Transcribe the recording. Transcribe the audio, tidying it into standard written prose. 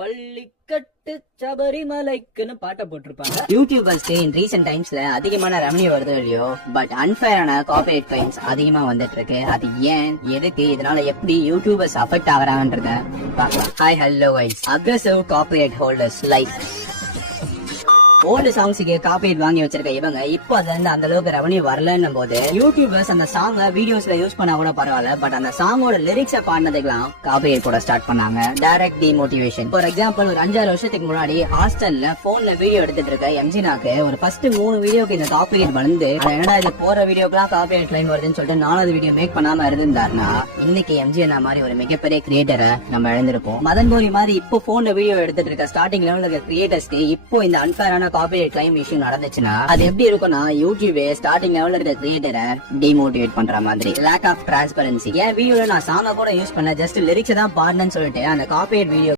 பள்ளிக்கட்டு சபரிமலைக்குன்னு பாட்டை போட்டிருப்பாங்க. யூடியூபர்ஸ்க்கு இன் ரீசெண்ட் டைம்ஸ்ல அதிகமான ரெவன்யூ வருதோ இல்லையோ, பட் அன்பேரான கார்பரேட் கிளைம்ஸ் அதிகமா வந்துட்டு இருக்கு. அது ஏன், எதுக்கு, இதனால எப்படி யூடியூபர்ஸ் அஃபெக்ட் ஆகுறாங்கன்றத பார்க்கலாம். Hi hello wise. Aggressive corporate holders like old சாங்ஸுக்கு copyright வாங்கி வச்சிருக்க இவங்க இப்போ அதுல இருந்து அந்த அளவுக்கு ரெவன்யூ வரலன்னும் போது யூடியூபர்ஸ் அந்த சாங்க வீடியோஸ்ல யூஸ் பண்ணா கூட பரவாயில்ல, பட் அந்த சாங்கோட லிரிக்ஸ பாடினதுக்கெல்லாம் காப்பிரைட் போட ஸ்டார்ட் பண்ணாங்க. Direct demotivation. ஃபார் எக்ஸாம்பிள், ஒரு 5-6 வருஷத்துக்கு முன்னாடி ஹாஸ்டல்ல போன்ல வீடியோ எடுத்துட்டு இருக்க எம்ஜினாக்கு ஒரு ஃபர்ஸ்ட் 3 வீடியோக்கு இந்த காப்பிரைட் வந்து என்னடா இது போற வீடியோக்கெல்லாம் காப்பிரைட் கிளைம் வருதுன்னு சொல்லிட்டு 4வது வீடியோ மேக் பண்ணாம இருந்தாருன்னா இன்னைக்கு எம்ஜினா மாதிரி ஒரு மிகப்பெரிய கிரியேட்டரை நம்ம இழந்திருப்போம். மதன் கோரி மாதிரி இப்போ போன்ல வீடியோ எடுத்துட்டு இருக்க ஸ்டார்டிங் லெவல்ல இருக்க கிரியேட்டர்ஸ்க்கு இப்போ இந்த அன்பேரான காப்பிரைட் கிளைம் இஷ்யூ நடந்துச்சுன்னா அது எப்படி இருக்கும்னா, யூடியூபே ஸ்டார்டிங் லெவல்ல இருக்க கிரியேட்டரை டிமோட்டிவேட் பண்ற மாதிரி. Lack of transparency. ஏன் வீடியோல நான் சாங்க கூட யூஸ் பண்ண, ஜஸ்ட் லிரிக்ஸ் தான் பாடுனேன்னு சொல்லிட்டு அந்த காப்பிரைட் வீடியோ